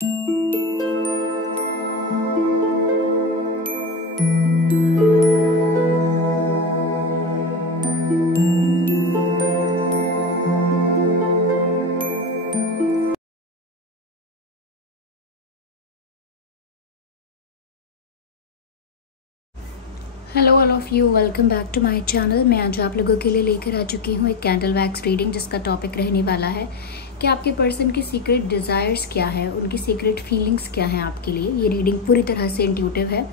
Hello all of you, welcome back to my channel. मैं आज आप लोगों के लिए लेकर आ चुकी हूँ एक कैंडल वैक्स रीडिंग, जिसका टॉपिक रहने वाला है कि आपके पर्सन की सीक्रेट डिज़ायर्स क्या है, उनकी सीक्रेट फीलिंग्स क्या है आपके लिए। ये रीडिंग पूरी तरह से इंट्यूटिव है,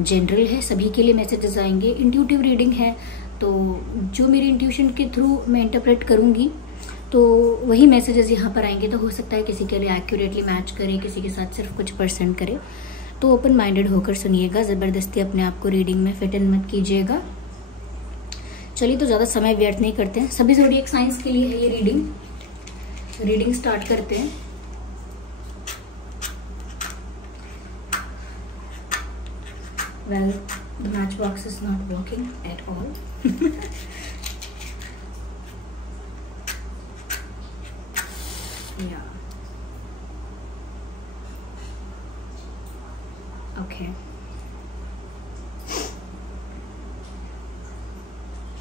जनरल है, सभी के लिए मैसेजेस आएंगे। इंट्यूटिव रीडिंग है तो जो मेरी इंट्यूशन के थ्रू मैं इंटरप्रेट करूँगी तो वही मैसेजेस यहाँ पर आएंगे। तो हो सकता है किसी के लिए एक्यूरेटली मैच करे, किसी के साथ सिर्फ कुछ परसेंट करे। तो ओपन माइंडेड होकर सुनिएगा, ज़बरदस्ती अपने आप को रीडिंग में फिट इन मत कीजिएगा। चलिए तो ज़्यादा समय व्यर्थ नहीं करते हैं, सभी ज़ोडिएक साइंस के लिए है ये रीडिंग स्टार्ट करते हैं। Well, the match box is not working at all. या ओके,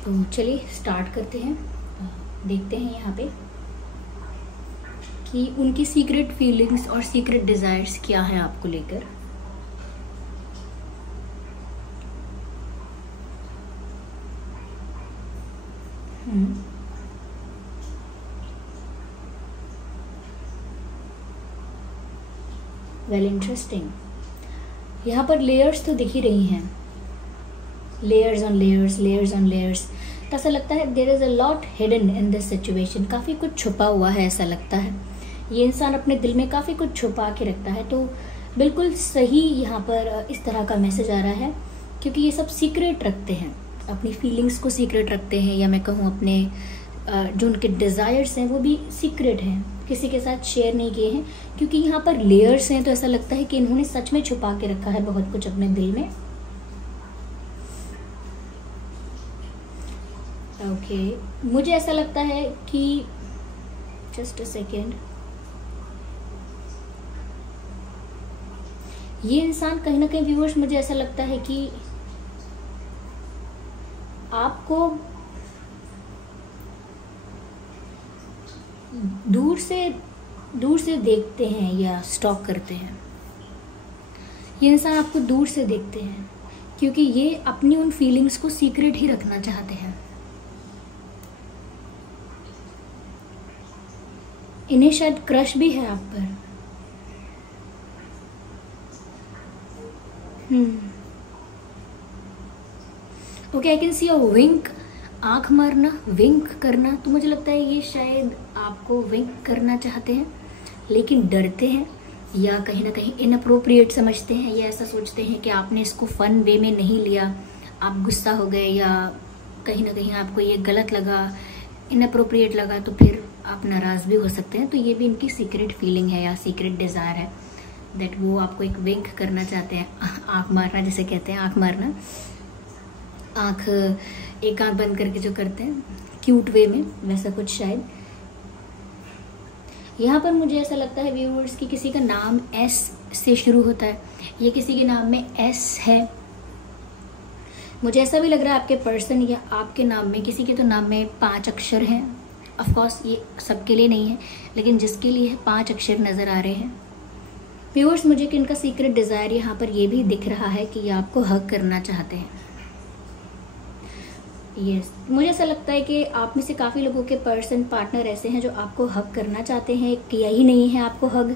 तो चलिए स्टार्ट करते हैं। देखते हैं यहाँ पे कि उनकी सीक्रेट फीलिंग्स और सीक्रेट डिजायर्स क्या है आपको लेकर। Well, interesting. यहाँ पर लेयर्स तो दिख ही रही हैं, layers on layers, layers on layers. तो ऐसा लगता है there is a lot hidden in this situation, काफ़ी कुछ छुपा हुआ है ऐसा लगता है। ये इंसान अपने दिल में काफ़ी कुछ छुपा के रखता है। तो बिल्कुल सही यहाँ पर इस तरह का मैसेज आ रहा है, क्योंकि ये सब सीक्रेट रखते हैं, अपनी फीलिंग्स को सीक्रेट रखते हैं, या मैं कहूँ अपने जो उनके डिज़ायर्स हैं वो भी सीक्रेट हैं, किसी के साथ शेयर नहीं किए हैं। क्योंकि यहाँ पर लेयर्स हैं तो ऐसा लगता है कि इन्होंने सच में छुपा के रखा है बहुत कुछ अपने दिल में। ओके, मुझे ऐसा लगता है कि जस्ट अ सेकेंड, ये इंसान कहीं ना कहीं व्यूअर्स, मुझे ऐसा लगता है कि आपको दूर से देखते हैं या स्टॉक करते हैं। ये इंसान आपको दूर से देखते हैं क्योंकि ये अपनी उन फीलिंग्स को सीक्रेट ही रखना चाहते हैं। इन्हें शायद क्रश भी है आप पर। ओके, आई कैन सी अ विंक, आंख मारना, विंक करना। तो मुझे लगता है ये शायद आपको विंक करना चाहते हैं लेकिन डरते हैं, या कहीं ना कहीं इनअप्रोप्रिएट समझते हैं, या ऐसा सोचते हैं कि आपने इसको फन वे में नहीं लिया, आप गुस्सा हो गए, या कहीं ना कहीं आपको ये गलत लगा, इनअप्रोप्रिएट लगा, तो फिर आप नाराज भी हो सकते हैं। तो ये भी इनकी सीक्रेट फीलिंग है या सीक्रेट डिज़ायर है, दैट वो आपको एक विंक करना चाहते हैं, आंख मारना जिसे कहते हैं, आंख मारना, आंख एक आंख बंद करके जो करते हैं क्यूट वे में, वैसा कुछ शायद। यहाँ पर मुझे ऐसा लगता है व्यूअर्स कि किसी का नाम एस से शुरू होता है, ये किसी के नाम में एस है। मुझे ऐसा भी लग रहा है आपके पर्सन या आपके नाम में, किसी के तो नाम में 5 अक्षर हैं। ऑफ कोर्स ये सबके लिए नहीं है, लेकिन जिसके लिए है 5 अक्षर नज़र आ रहे हैं व्यूअर्स। मुझे कि इनका सीक्रेट डिज़ायर यहाँ पर ये भी दिख रहा है कि ये आपको हग करना चाहते हैं। यस, मुझे ऐसा लगता है कि आप में से काफ़ी लोगों के पर्सन, पार्टनर ऐसे हैं जो आपको हग करना चाहते हैं, किया ही नहीं है आपको हग,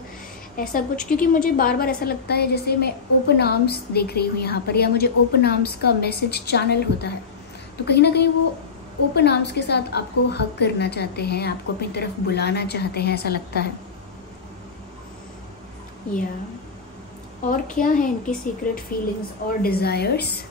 ऐसा कुछ। क्योंकि मुझे बार बार ऐसा लगता है जैसे मैं ओपन आर्म्स देख रही हूँ यहाँ पर, या मुझे ओपन आर्म्स का मैसेज चैनल होता है। तो कहीं ना कहीं वो ओपन आर्म्स के साथ आपको हग करना चाहते हैं, आपको अपनी तरफ बुलाना चाहते हैं, ऐसा लगता है। या और क्या है इनकी सीक्रेट फीलिंग्स और desires.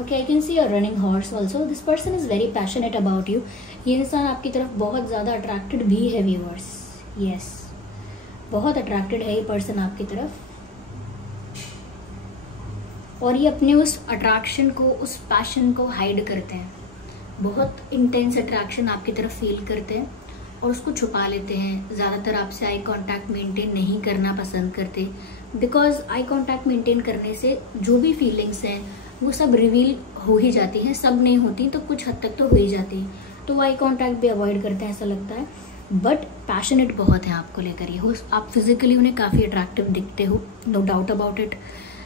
Okay, I can see a running horse also. This person is very passionate about you. ये इंसान आपकी तरफ बहुत ज़्यादा अट्रैक्टेड भी है व्यूअर्स। यस, बहुत अट्रैक्टेड है ये पर्सन आपकी तरफ, और ये अपने उस अट्रैक्शन को, उस पैशन को हाइड करते हैं। बहुत इंटेंस अट्रैक्शन आपकी तरफ फील करते हैं और उसको छुपा लेते हैं। ज़्यादातर आपसे आई कांटेक्ट मेंटेन नहीं करना पसंद करते, बिकॉज आई कांटेक्ट मेंटेन करने से जो भी फीलिंग्स हैं वो सब रिवील हो ही जाती हैं। सब नहीं होती तो कुछ हद तक तो हो ही जाती है, तो वो आई कांटेक्ट भी अवॉइड करते हैं ऐसा लगता है। बट पैशनेट बहुत है आपको लेकर ये हो। आप फिजिकली उन्हें काफ़ी अट्रैक्टिव दिखते हो, नो डाउट अबाउट इट।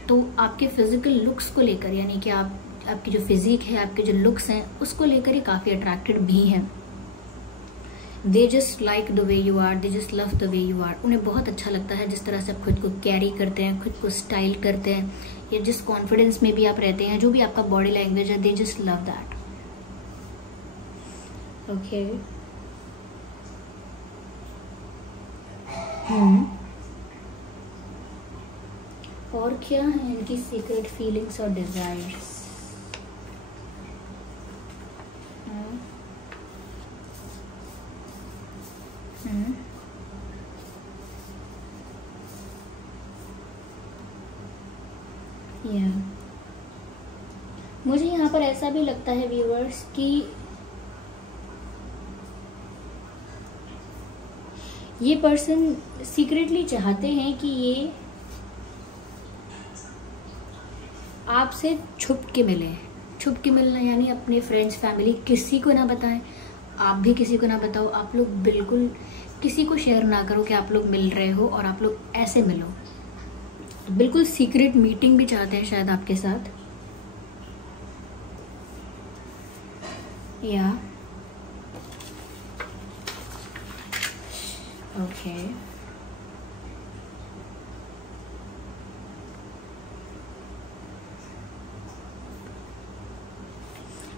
तो आपके फिजिकल लुक्स को लेकर, यानी कि आपकी जो फिजिक है, आपके जो लुक्स हैं, उसको लेकर ही काफ़ी अट्रैक्टेड भी हैं। They just like the way you are, they just love the way you are. उन्हें बहुत अच्छा लगता है जिस तरह से आप खुद को कैरी करते हैं, खुद को स्टाइल करते हैं, या जिस कॉन्फिडेंस में भी आप रहते हैं, जो भी आपका बॉडी लैंग्वेज है, दे जस्ट लव दैट। ओके। और क्या है इनकी सीक्रेट फीलिंग्स और डिजायर्स? मुझे यहाँ पर ऐसा भी लगता है व्यूअर्स कि ये पर्सन सीक्रेटली चाहते हैं कि ये आपसे छुप के मिले। छुप के मिलना यानी अपने फ्रेंड्स, फैमिली, किसी को ना बताएं, आप भी किसी को ना बताओ। आप लोग बिल्कुल किसी को शेयर ना करो कि आप लोग मिल रहे हो और आप लोग ऐसे मिलो। बिल्कुल सीक्रेट मीटिंग भी चाहते हैं शायद आपके साथ। या okay.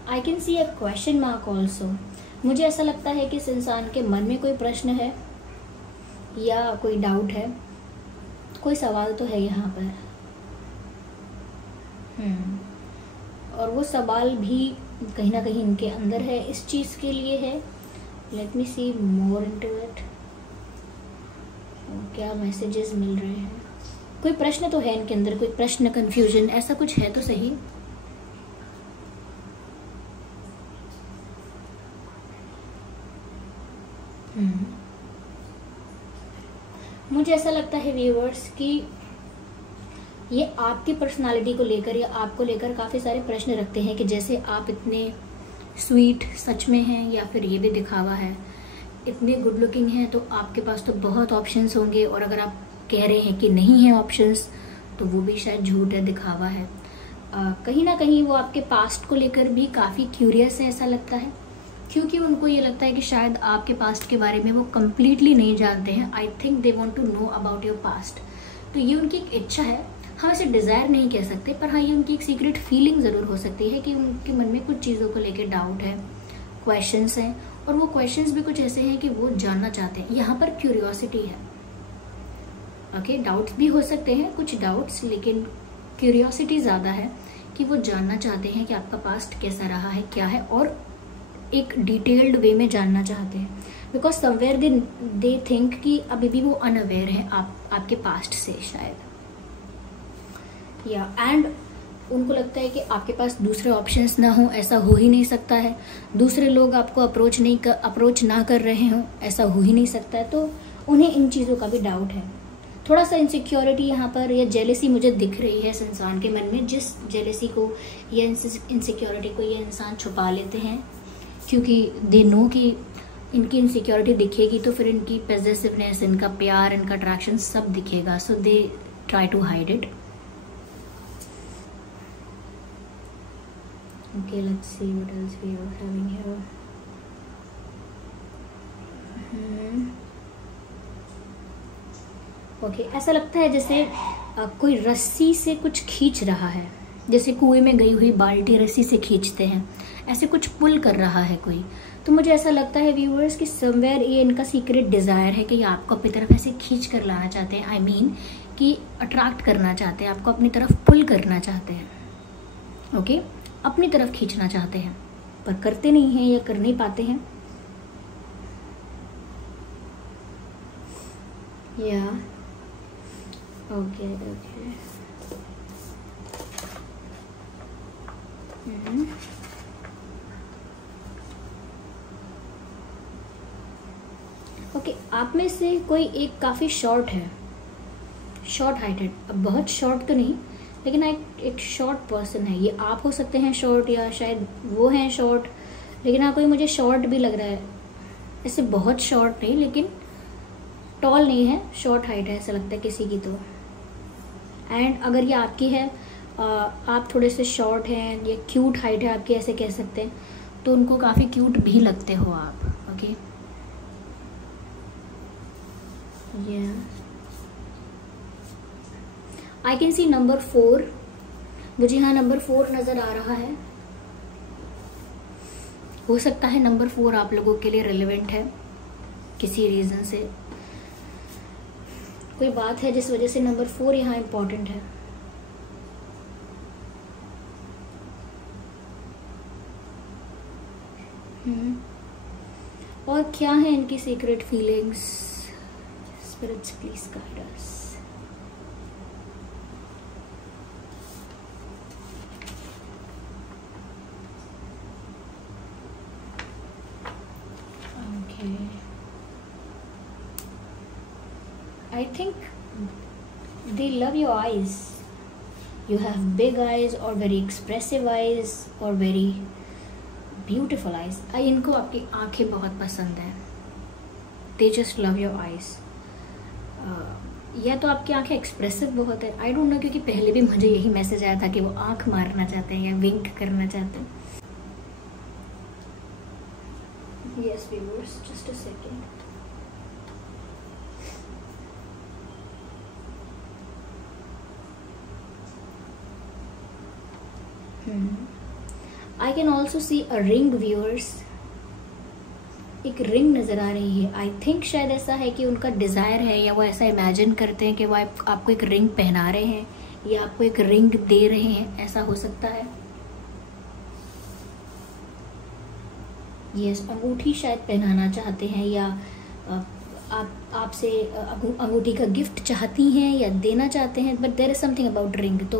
I can see a question mark also. मुझे ऐसा लगता है कि इस इंसान के मन में कोई प्रश्न है या कोई डाउट है, कोई सवाल तो है यहाँ पर। और वो सवाल भी कहीं ना कहीं इनके अंदर है, इस चीज़ के लिए है। Let me see more into it. क्या मैसेजेस मिल रहे हैं? कोई प्रश्न तो है इनके अंदर, कोई प्रश्न, कंफ्यूजन, ऐसा कुछ है तो सही। मुझे ऐसा लगता है व्यूअर्स कि ये आपकी पर्सनालिटी को लेकर या आपको लेकर काफ़ी सारे प्रश्न रखते हैं कि जैसे आप इतने स्वीट सच में हैं या फिर ये भी दिखावा है। इतने गुड लुकिंग हैं तो आपके पास तो बहुत ऑप्शंस होंगे, और अगर आप कह रहे हैं कि नहीं है ऑप्शंस तो वो भी शायद झूठ है, दिखावा है। कहीं ना कहीं वो आपके पास्ट को लेकर भी काफ़ी क्यूरियस है ऐसा लगता है, क्योंकि उनको ये लगता है कि शायद आपके पास्ट के बारे में वो कम्प्लीटली नहीं जानते हैं। I think they want to know about your past. तो ये उनकी एक इच्छा है। हम इसे डिज़ायर नहीं कह सकते, पर हाँ ये उनकी एक सीक्रेट फीलिंग ज़रूर हो सकती है कि उनके मन में कुछ चीज़ों को लेकर डाउट है, क्वेश्चंस हैं, और वो क्वेश्चंस भी कुछ ऐसे हैं कि वो जानना चाहते हैं। यहाँ पर क्यूरियोसिटी है। ओके, डाउट्स भी हो सकते हैं, कुछ डाउट्स, लेकिन क्यूरियोसिटी ज़्यादा है कि वो जानना चाहते हैं कि आपका पास्ट कैसा रहा है, क्या है, और एक डिटेल्ड वे में जानना चाहते हैं। बिकॉज समवेयर दे थिंक कि अभी भी वो अनअवेयर है आपके पास्ट से शायद, या एंड उनको लगता है कि आपके पास दूसरे ऑप्शंस ना हो, ऐसा हो ही नहीं सकता है। दूसरे लोग आपको अप्रोच ना कर रहे हों, ऐसा हो ही नहीं सकता है। तो उन्हें इन चीज़ों का भी डाउट है। थोड़ा सा इनसिक्योरिटी यहाँ पर या जेलेसी मुझे दिख रही है इस इंसान के मन में, जिस जेलेसी को या इनसिक्योरिटी को ये इंसान छुपा लेते हैं, क्योंकि दे नो कि इनकी इनसिक्योरिटी दिखेगी तो फिर इनकी पॉजिटिवनेस, इनका प्यार, इनका अट्रैक्शन सब दिखेगा। So they try to hide it. Okay, let's see what else we are having here. Okay, ऐसा लगता है जैसे कोई रस्सी से कुछ खींच रहा है, जैसे कुएं में गई हुई बाल्टी रस्सी से खींचते हैं, ऐसे कुछ पुल कर रहा है कोई। तो मुझे ऐसा लगता है व्यूअर्स कि समवेयर ये इनका सीक्रेट डिज़ायर है कि ये आपको अपनी तरफ ऐसे खींच कर लाना चाहते हैं। आई मीन कि अट्रैक्ट करना चाहते हैं, आपको अपनी तरफ पुल करना चाहते हैं। ओके, अपनी तरफ खींचना चाहते हैं, पर करते नहीं हैं या कर नहीं पाते हैं। या ओके ओके, ओके, आप में से कोई एक काफ़ी शॉर्ट है, शॉर्ट हाइटेड, अब बहुत शॉर्ट तो नहीं लेकिन एक शॉर्ट पर्सन है। ये आप हो सकते हैं शॉर्ट, या शायद वो हैं शॉर्ट, लेकिन हाँ कोई मुझे शॉर्ट भी लग रहा है। ऐसे बहुत शॉर्ट नहीं लेकिन टॉल नहीं है, शॉर्ट हाइट है ऐसा लगता है किसी की तो। एंड अगर ये आपकी है, आप थोड़े से शॉर्ट हैं या क्यूट हाइट है आपकी ऐसे कह सकते हैं, तो उनको काफ़ी क्यूट भी लगते हो आप। ओके, ये आई कैन सी नंबर 4, मुझे यहाँ नंबर 4 नज़र आ रहा है। हो सकता है नंबर 4 आप लोगों के लिए रिलेवेंट है किसी रीज़न से, कोई बात है जिस वजह से नंबर 4 यहाँ इम्पॉर्टेंट है। और क्या है इनकी secret feelings? Spirits please guide us. I think they love your eyes. You have big eyes or very expressive eyes or very beautiful eyes. इनको आपकी आंखें बहुत पसंद हैं. They just love your eyes. या तो आपकी आंखें एक्सप्रेसिव बहुत है, आई डोंट नो, क्योंकि पहले भी मुझे यही मैसेज आया था कि वो आंख मारना चाहते हैं या विंक करना चाहते हैं. Yes viewers, just a second. I can also see a ring viewers. एक रिंग नज़र आ रही है. आई थिंक शायद ऐसा है कि उनका डिज़ायर है या वो ऐसा इमेजिन करते हैं कि वो आपको एक रिंग पहना रहे हैं या आपको एक रिंग दे रहे हैं, ऐसा हो सकता है. यस, अंगूठी शायद पहनाना चाहते हैं या आपसे अंगूठी का गिफ्ट चाहती हैं या देना चाहते हैं, but there is something about ring. तो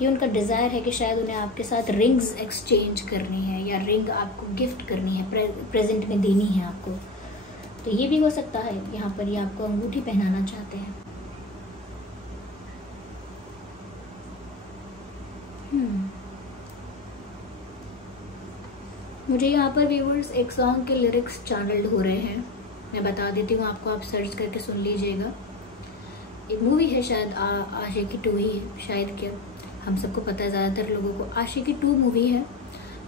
ये उनका डिज़ायर है कि शायद उन्हें आपके साथ रिंग्स एक्सचेंज करनी है या रिंग आपको गिफ्ट करनी है, प्रेजेंट में देनी है आपको. तो ये भी हो सकता है यहाँ पर ये आपको अंगूठी पहनाना चाहते हैं. मुझे यहाँ पर व्यूअर्स एक सॉन्ग के लिरिक्स चैनल्ड हो रहे हैं, मैं बता देती हूँ आपको, आप सर्च करके सुन लीजिएगा. एक मूवी है शायद आशिकी 2 ही है शायद, क्या हम सबको पता है, ज़्यादातर लोगों को आशिकी 2 मूवी है.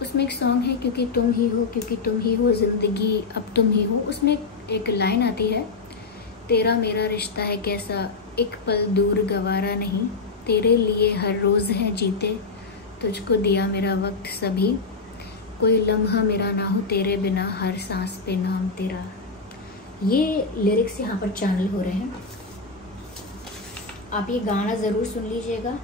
उसमें एक सॉन्ग है क्योंकि तुम ही हो, क्योंकि तुम ही हो ज़िंदगी अब तुम ही हो. उसमें एक लाइन आती है, तेरा मेरा रिश्ता है कैसा, एक पल दूर गवारा नहीं, तेरे लिए हर रोज़ है जीते, तुझको दिया मेरा वक्त सभी, कोई लम्हा मेरा ना हो तेरे बिना, हर सांस पे नाम तेरा. ये लिरिक्स यहाँ पर चैनल हो रहे हैं, आप ये गाना ज़रूर सुन लीजिएगा.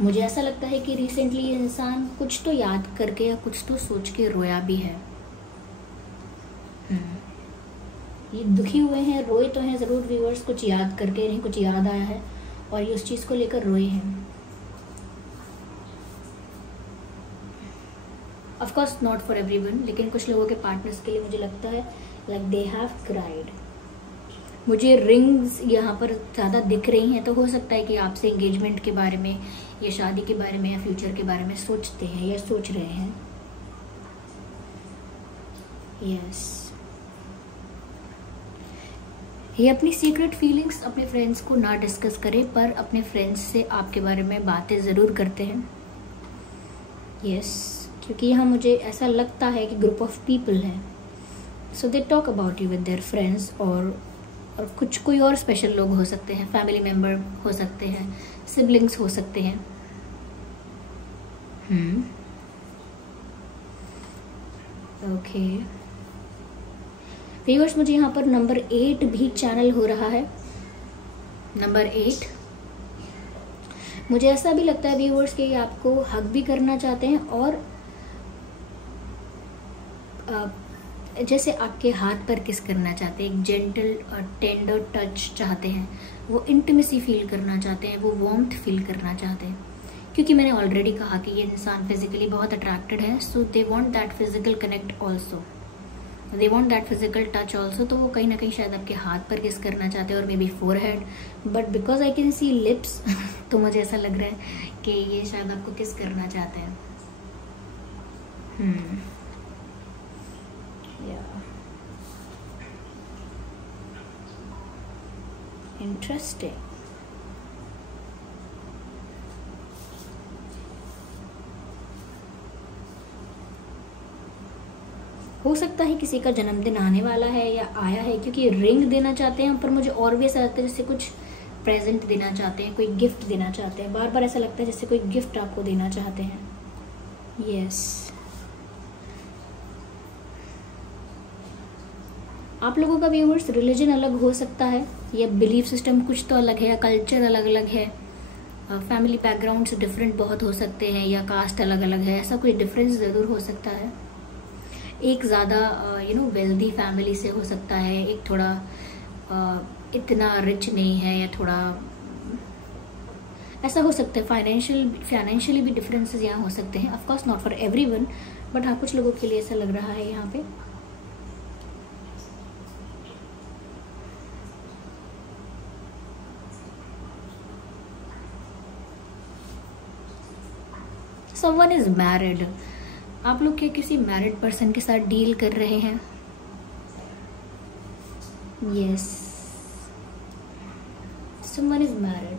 मुझे ऐसा लगता है कि रिसेंटली ये इंसान कुछ तो याद करके या कुछ तो सोच के रोया भी है. ये दुखी हुए हैं, रोए तो हैं ज़रूर व्यूअर्स, कुछ याद करके नहीं, कुछ याद आया है और ये उस चीज़ को लेकर रोए हैं. Of course not for everyone, लेकिन कुछ लोगों के पार्टनर्स के लिए मुझे लगता है लाइक दे हैव क्राइड. मुझे रिंग्स यहाँ पर ज़्यादा दिख रही हैं, तो हो सकता है कि आपसे एंगेजमेंट के बारे में या शादी के बारे में या फ्यूचर के बारे में सोचते हैं या सोच रहे हैं. यस, ये अपनी सीक्रेट फीलिंग्स अपने फ्रेंड्स को ना डिस्कस करें, पर अपने फ्रेंड्स से आपके बारे में बातें ज़रूर करते हैं. यस, क्योंकि यहाँ मुझे ऐसा लगता है कि ग्रुप ऑफ पीपल है, so they talk about you with their friends. और कुछ कोई और स्पेशल लोग हो सकते हैं, फैमिली मेम्बर हो सकते हैं, सिबलिंग्स हो सकते हैं. ओके व्यूअर्स, मुझे यहाँ पर नंबर 8 भी चैनल हो रहा है. नंबर 8 मुझे ऐसा भी लगता है व्यूअर्स कि आपको हग भी करना चाहते हैं और जैसे आपके हाथ पर किस करना चाहते हैं, एक जेंटल और टेंडर टच चाहते हैं, वो इंटिमेसी फील करना चाहते हैं, वो वार्मथ फील करना चाहते हैं. क्योंकि मैंने ऑलरेडी कहा कि ये इंसान फिजिकली बहुत अट्रैक्टेड है, so they want that physical connect also. They want that physical touch also, तो वो कहीं ना कहीं शायद आपके हाथ पर किस करना चाहते हैं और may be four head, but because I can see lips तो मुझे ऐसा लग रहा है कि ये शायद आपको किस करना चाहते हैं। इंटरेस्टिंग। हो सकता है किसी का जन्मदिन आने वाला है या आया है, क्योंकि रिंग देना चाहते हैं, पर मुझे और भी ऐसा लगता है जैसे कुछ प्रेजेंट देना चाहते हैं, कोई गिफ्ट देना चाहते हैं। बार बार ऐसा लगता है जैसे कोई गिफ्ट आपको देना चाहते हैं। यस, आप लोगों का व्यूअर्स रिलीजन अलग हो सकता है, या बिलीफ सिस्टम कुछ तो अलग है, या कल्चर अलग अलग है, फैमिली बैकग्राउंड डिफरेंट बहुत हो सकते हैं, या कास्ट अलग अलग है, ऐसा कोई डिफरेंस ज़रूर हो सकता है। एक ज़्यादा वेल्दी फैमिली से हो सकता है, एक थोड़ा इतना रिच नहीं है, या थोड़ा ऐसा हो सकता है। फाइनेंशियली भी डिफरेंसेस यहाँ हो सकते हैं, of course not for everyone, but हाँ कुछ लोगों के लिए ऐसा लग रहा है यहाँ पे। समवन इज मैरिड, आप लोग क्या किसी मैरिड पर्सन के साथ डील कर रहे हैं? Yes, someone is married.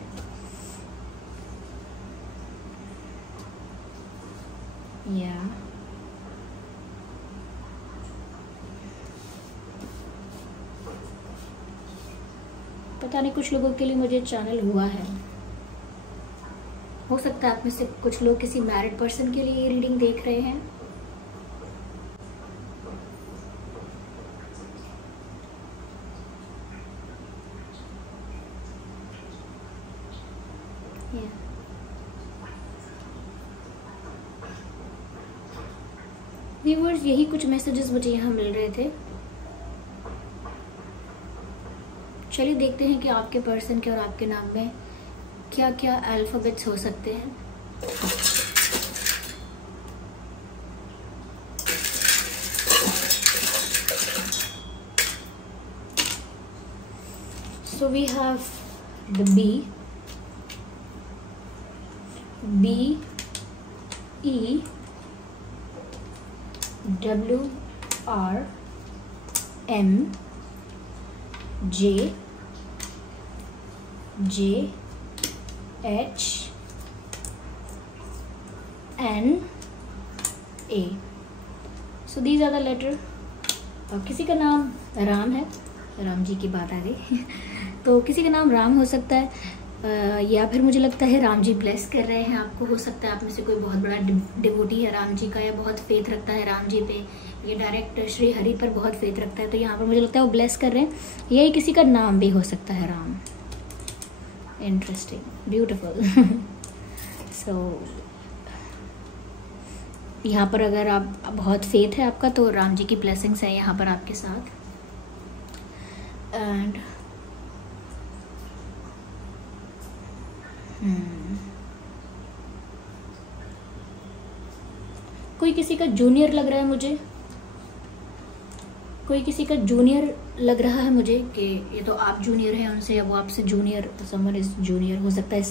या पता नहीं कुछ लोगों के लिए मुझे चैनल हुआ है। हो सकता है आप में से कुछ लोग किसी मैरिड पर्सन के लिए रीडिंग देख रहे हैं। व्यूअर्स, यही कुछ मैसेजेस मुझे यहाँ मिल रहे थे। चलिए देखते हैं कि आपके पर्सन के और आपके नाम में क्या क्या अल्फाबेट्स हो सकते हैं। So we have the B, E, W, R, M, J, H, N, A. So these are the letter. किसी का नाम राम है, राम जी की बात आ गई तो किसी का नाम राम हो सकता है, या फिर मुझे लगता है राम जी ब्लेस कर रहे हैं आपको। हो सकता है आप में से कोई बहुत बड़ा डिवोटी है राम जी का, या बहुत फेथ रखता है राम जी पे, या डायरेक्ट श्री हरि पर बहुत फेथ रखता है, तो यहाँ पर मुझे लगता है वो ब्लेस कर रहे हैं। यही किसी का नाम भी हो सकता है राम। Interesting, beautiful. सो यहाँ पर अगर आप बहुत फेथ है आपका, तो राम जी की ब्लेसिंग्स है यहाँ पर आपके साथ। एंड कोई किसी का जूनियर लग रहा है मुझे, कोई किसी का जूनियर लग रहा है मुझे कि ये तो आप जूनियर हैं उनसे, या वो आपसे जूनियर, समवन इज जूनियर। हो सकता है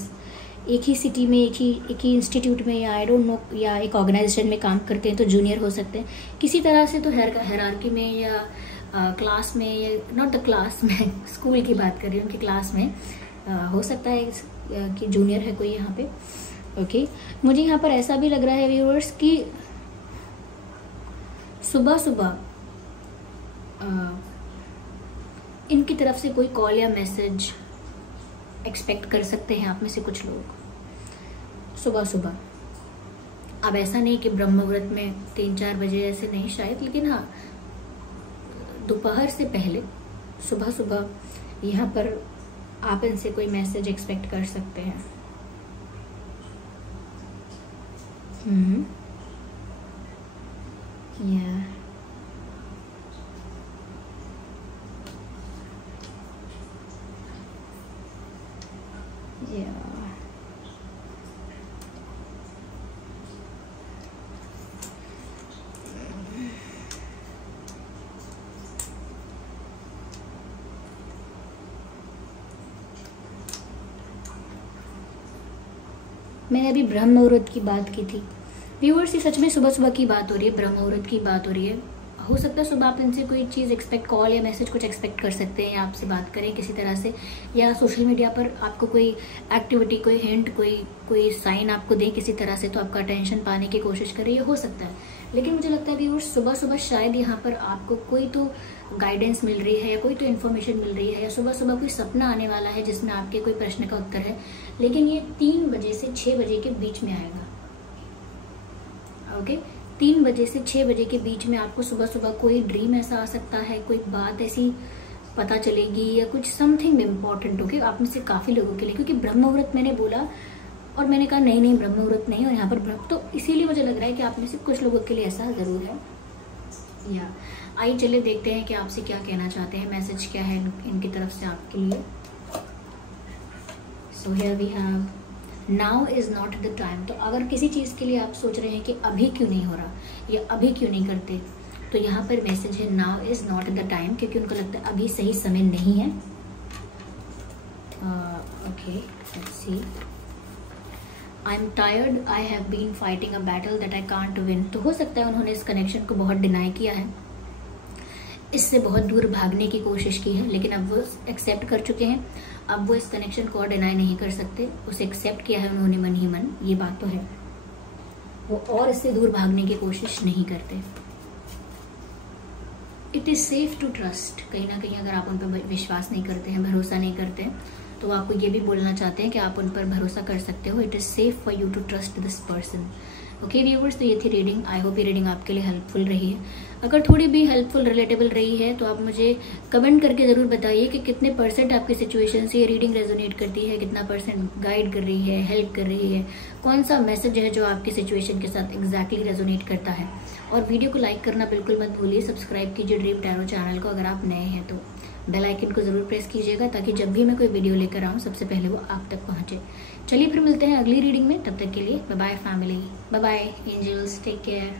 एक ही सिटी में, एक ही इंस्टीट्यूट में, या आई डोंट नो, या एक ऑर्गेनाइजेशन में काम करते हैं तो जूनियर हो सकते हैं किसी तरह से। तो हायरार्की में या क्लास में, या नॉट द क्लास में, स्कूल की बात कर रही हूँ, उनकी क्लास में हो सकता है कि जूनियर है कोई यहाँ पे। ओके, मुझे यहाँ पर ऐसा भी लग रहा है व्यूअर्स कि सुबह सुबह इनकी तरफ से कोई कॉल या मैसेज एक्सपेक्ट कर सकते हैं आप में से कुछ लोग सुबह सुबह। अब ऐसा नहीं कि ब्रह्म मुहूर्त में 3-4 बजे ऐसे नहीं शायद, लेकिन हाँ दोपहर से पहले सुबह सुबह यहाँ पर आप इनसे कोई मैसेज एक्सपेक्ट कर सकते हैं। या मैंने अभी ब्रह्म मुहूर्त की बात की थी। व्यूअर्स, ये सच में सुबह सुबह की बात हो रही है, ब्रह्म मुहूर्त की बात हो रही है। हो सकता है सुबह आप इनसे कोई चीज़ एक्सपेक्ट, कॉल या मैसेज कुछ एक्सपेक्ट कर सकते हैं, या आपसे बात करें किसी तरह से, या सोशल मीडिया पर आपको कोई एक्टिविटी, कोई हिंट, कोई साइन आपको दें किसी तरह से, तो आपका अटेंशन पाने की कोशिश करें, ये हो सकता है। लेकिन मुझे लगता है व्यूअर्स, सुबह सुबह शायद यहाँ पर आपको कोई तो गाइडेंस मिल रही है, या कोई तो इन्फॉर्मेशन मिल रही है, या सुबह सुबह कोई सपना आने वाला है जिसमें आपके कोई प्रश्न का उत्तर है, लेकिन ये 3 बजे से 6 बजे के बीच में आएगा। ओके, 3 बजे से 6 बजे के बीच में आपको सुबह सुबह कोई ड्रीम ऐसा आ सकता है, कोई बात ऐसी पता चलेगी, या कुछ समथिंग इम्पोर्टेंट होगी आप में से काफ़ी लोगों के लिए। क्योंकि ब्रह्म मुहूर्त मैंने बोला और मैंने कहा नहीं ब्रह्म मुहूर्त नहीं, और यहाँ पर ब्रह्म, तो इसीलिए मुझे लग रहा है कि आप में से कुछ लोगों के लिए ऐसा ज़रूर है। या आइए चलिए देखते हैं कि आपसे क्या कहना चाहते हैं, मैसेज क्या है इनकी तरफ से आपके लिए। So here we have now is not the time. तो अगर किसी चीज़ के लिए आप सोच रहे हैं कि अभी क्यों नहीं हो रहा या अभी क्यों नहीं करते, तो यहाँ पर मैसेज है now is not the time, क्योंकि उनको लगता है अभी सही समय नहीं है। Okay, let's see. I am tired, I have been fighting a battle that I can't win. तो हो सकता है उन्होंने इस कनेक्शन को बहुत डिनाई किया है, इससे बहुत दूर भागने की कोशिश की है, लेकिन अब वो एक्सेप्ट कर चुके हैं। अब वो इस कनेक्शन को और डिनाई नहीं कर सकते, उसे एक्सेप्ट किया है उन्होंने मन ही मन, ये बात तो है। वो और इससे दूर भागने की कोशिश नहीं करते। It is safe to trust. कहीं ना कहीं अगर आप उन पर विश्वास नहीं करते हैं, भरोसा नहीं करते हैं, तो वो आपको ये भी बोलना चाहते हैं कि आप उन पर भरोसा कर सकते हो। It is safe for you to trust this person. Okay viewers, तो ये थी रीडिंग। आई होप ये रीडिंग आपके लिए हेल्पफुल रही है। अगर थोड़ी भी हेल्पफुल, रिलेटेबल रही है, तो आप मुझे कमेंट करके ज़रूर बताइए कि कितने % आपकी सिचुएशन से ये रीडिंग रेजोनेट करती है, कितना % गाइड कर रही है, हेल्प कर रही है, कौन सा मैसेज है जो आपकी सिचुएशन के साथ एग्जैक्टली रेजोनेट करता है। और वीडियो को लाइक करना बिल्कुल मत भूलिए। सब्सक्राइब कीजिए ड्रीम टैरो चैनल को अगर आप नए हैं तो। बेल आइकन को ज़रूर प्रेस कीजिएगा ताकि जब भी मैं कोई वीडियो लेकर आऊँ सबसे पहले वो आप तक पहुँचे। चलिए फिर मिलते हैं अगली रीडिंग में, तब तक के लिए bye bye family, bye bye angels, take care.